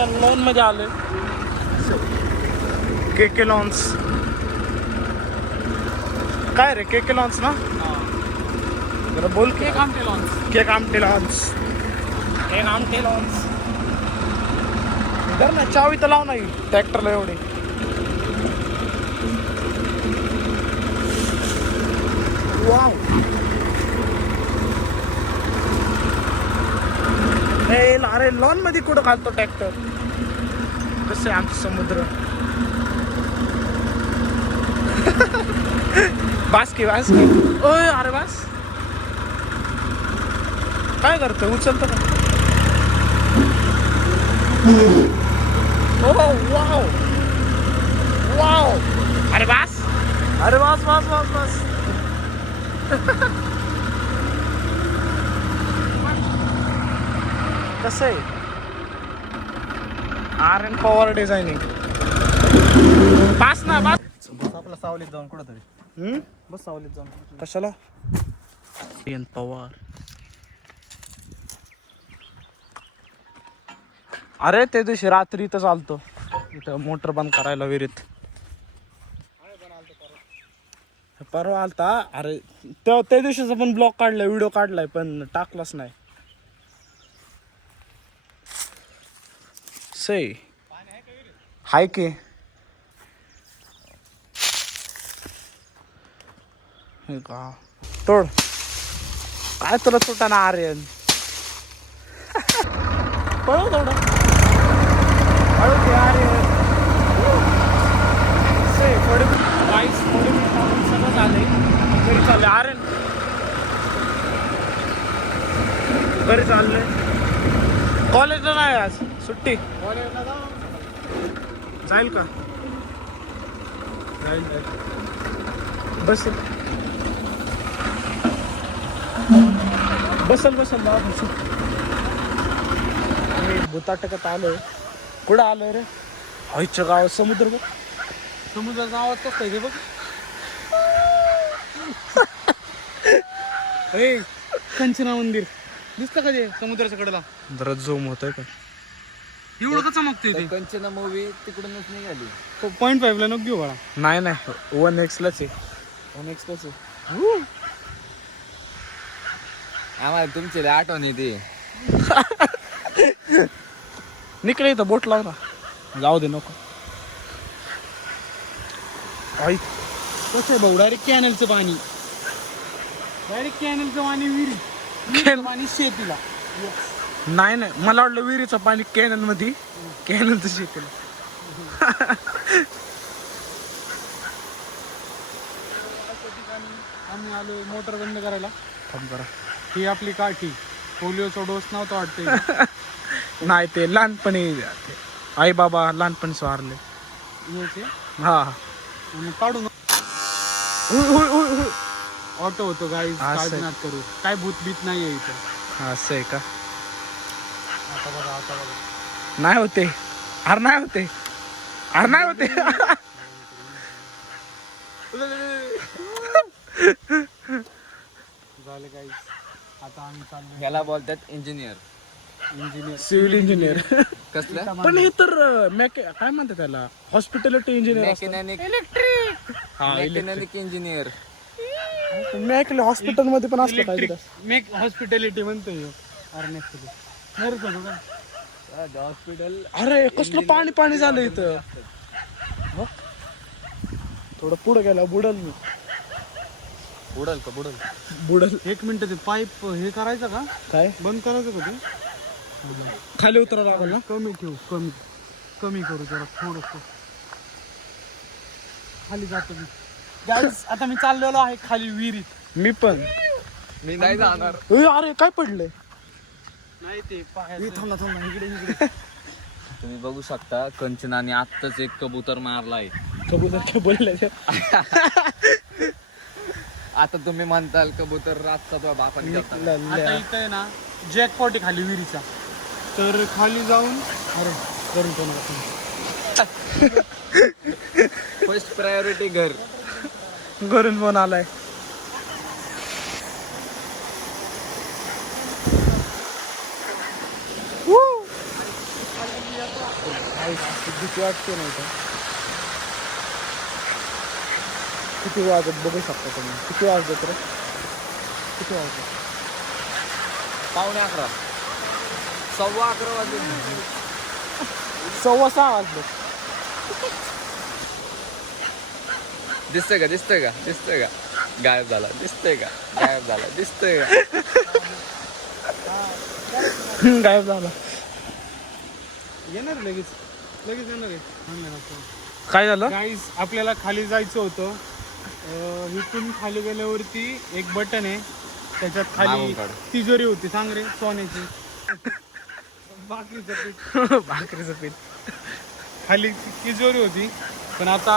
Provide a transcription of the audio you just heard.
ट्रॅक्टरच्या लॉन मध्ये आलोय. K lawns. काय रे के लॉन्स ना? बरं बोल. Cake Amte lawns. Cake Amte lawns. Cake Amte lawns. तर ना चावी तर लाव नाही ट्रॅक्टरला एवढी. वाव. अरे लॉन मध्ये कुठं घालतो ट्रॅक्टर? कसं आहे आमचं समुद्र. बास की बास की. ओय अरे बास. काय करतो उचलतो का? ओ वाव वाव. अरे बास. अरे बास बास बास बास. कसं आहे आर एन पॉवर डिझायनिंग. बास ना बास. बस आपला सावलीत जाऊन कुठंतरी. बस सावलीत जाऊन. कशाला? एन पवार. अरे त्या दिवशी रात्री इथं चालतो इथं मोटर बंद करायला विहिरीत. परवा आलता. अरे त्या दिवशीचा पण ब्लॉग काढलाय व्हिडिओ काढलाय पण टाकलाच नाही. सही हाय की. का तोड काय तुला सुटा ना आर्यन. पळव थोडं हळू घे आर्यन. सगळं झालंय घरी चाललंय आर्यन. घरी चाललंय. कॉलेजला नाही आज सुट्टी. जाईल का? जाईल बस बसल बाबा. मी भुताटकत आलोय. कुठं आलोय रे? आईच्या गावात समुद्र बघ. समुद्राचा आवाज कसं आहे बघ. कंचना मंदिर दिसतं का ते समुद्राच्या कडेला? जरा झूम होतोय का? एवढं का चमकते ते? कंचना मूवी तिकडूनच निघाली. 0.5 ला नको घेऊ बाळा. नाही 1x लाच आहे. 1x लाच आहे. आम्हाला तुमची आठवण येते. निकडे इथं बोट लाव ना. जाऊ दे नको. आई कसं आहे भाऊ डायरेक्ट कॅनलचं पाणी. डायरेक्ट कॅनलचं पाणी विहिरी पाणी शेतीला. नाही मला वाटलं विहिरीचं पाणी कॅनल मध्ये. कॅनलचं शेतीला. आम्ही आलो मोटर बंद करायला. थांब करा. ही आपली काठी. पोलिओचा डोस नव्हता वाटतं. नाही ते लहानपणी आई बाबा लहानपणी स्वारले. हा काढून ऑटो होतो गाईज. काळजी नाट करू. काय भूत बीत नाही आहे इथं. असं आहे का? आता बघा. नाही होते. अरे नाही होते. झाले गाईज. आता आम्ही चाललो. याला बोलतात इंजिनियर. Civil engineer. कसलं? पण हे तर काय म्हणतात त्याला हॉस्पिटॅलिटी इंजिनियर. Mechanic engineer. मी ऐकलं हॉस्पिटल मध्ये पण असलं पाहिजे. मेक हॉस्पिटॅलिटी म्हणतोय. हॉस्पिटल. अरे कसलं पाणी झालं इथं. थोडं पुढं गेला बुडल मी. बुडल. एक मिनिट ते पाईप हे करायचं का? काय बंद करायचं का ते? खाली उतरा लागल ना. कमी ठेवू. कमी करू जरा थोडस. खाली जातो मी. गाईस आता मी चाललेलो आहे खाली विहिरीत. मी पण. मी नाही जाणार. अरे काय पडलंय? नाही ते थांब इकडे. तुम्ही बघू शकता कंचनाने आत्ताच एक कबूतर मारलाय. कबूतर काय बोलले? आता तुम्ही म्हणताल कबूतर रातचा बापाने घेतला. आता इथं आहे ना जॅकपॉट आहे खाली विहिरीचा. तर खाली जाऊन अरे करून कोण फर्स्ट प्रायोरिटी घर. घरून फोन आलाय. भीती वाटते नाही तर किती वाजत बघू शकता तुम्ही. किती वाजत रे? किती वाजत? 11:15 11:15 वाजले. 6:15 वाजले. दिसतंय का गायब झाला. दिसतंय का गायब झाला. येणार लगेच येणार आहे. काय झालं? गाईज आपल्याला खाली जायचं होतं. इथून खाली गेल्यावरती एक बटन आहे, त्याच्यात खाली मागून काढ. तिजोरी होती. सांग रे सोन्याची. भाकरीचं पीठ खाली तिजोरी होती, पण आता